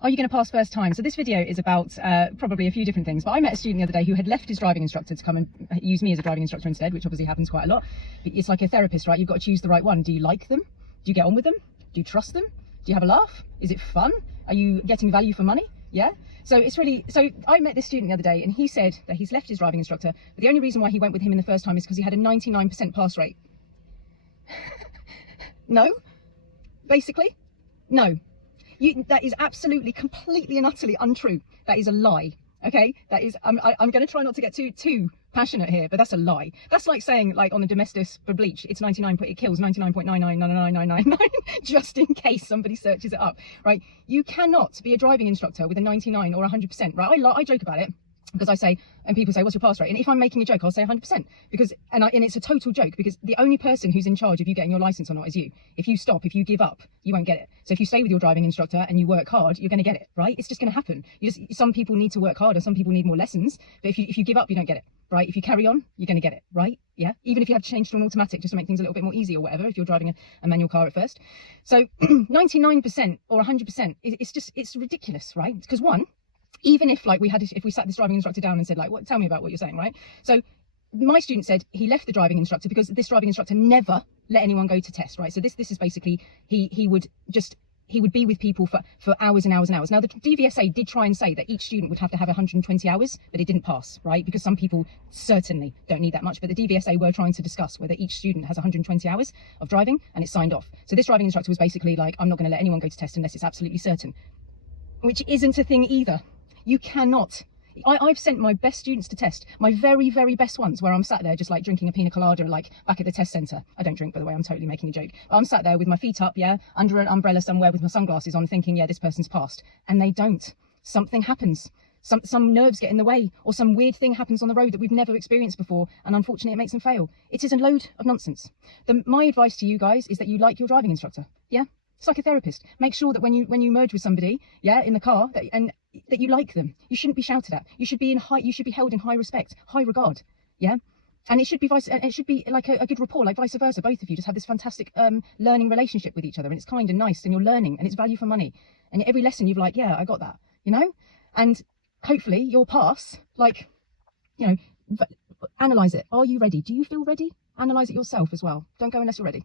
Are you going to pass first time? So this video is about probably a few different things, but I met a student the other day who had left his driving instructor to come and use me as a driving instructor instead, which obviously happens quite a lot. It's like a therapist, right? You've got to choose the right one. Do you like them? Do you get on with them? Do you trust them? Do you have a laugh? Is it fun? Are you getting value for money? Yeah. So I met this student the other day and he said that he's left his driving instructor, but the only reason why he went with him in the first time is because he had a 99% pass rate. No, basically, no. That is absolutely, completely and utterly untrue. That is a lie. Okay, that is. I'm going to try not to get too passionate here, but that's a lie. That's like saying, like on the Domestos for bleach, it's 99. It kills 99.9999999 just in case somebody searches it up. Right? You cannot be a driving instructor with a 99 or 100%. Right? I joke about it. Because I say, and people say, what's your pass rate? And if I'm making a joke, I'll say 100%. Because, and it's a total joke, because the only person who's in charge of you getting your license or not is you. If you stop, if you give up, you won't get it. So if you stay with your driving instructor and you work hard, you're going to get it, right? It's just going to happen. Some people need to work harder, some people need more lessons. But if you give up, you don't get it, right? If you carry on, you're going to get it, right? Yeah. Even if you have to change to an automatic just to make things a little bit more easy or whatever, if you're driving a manual car at first. So 99% or 100%, it's ridiculous, right? Because one, even if like if we sat this driving instructor down and said like, tell me about what you're saying, right? So my student said he left the driving instructor because this driving instructor never let anyone go to test, right? So this is basically, he would be with people for hours and hours and hours. Now the DVSA did try and say that each student would have to have 120 hours, but it didn't pass, right? Because some people certainly don't need that much, but the DVSA were trying to discuss whether each student has 120 hours of driving, and it's signed off. So this driving instructor was basically like, I'm not going to let anyone go to test unless it's absolutely certain, which isn't a thing either. You cannot. I've sent my best students to test, my very, very best ones, where I'm sat there just like drinking a pina colada, like back at the test centre. I don't drink, by the way, I'm totally making a joke. But I'm sat there with my feet up, yeah, under an umbrella somewhere with my sunglasses on, thinking, yeah, this person's passed. And they don't. Something happens. Some nerves get in the way, or some weird thing happens on the road that we've never experienced before, and unfortunately it makes them fail. It is a load of nonsense. My advice to you guys is that you like your driving instructor, yeah? It's like a therapist. Make sure that when you merge with somebody, yeah, in the car, that you like them. You shouldn't be shouted at. You should be held in high respect, high regard, yeah. And it should be like a good rapport, like vice versa. Both of you just have this fantastic learning relationship with each other, and it's kind and nice, and you're learning, and it's value for money. And every lesson you've like, yeah, I got that, you know. And hopefully you'll pass. Like, you know, analyze it. Are you ready? Do you feel ready? Analyze it yourself as well. Don't go unless you're ready.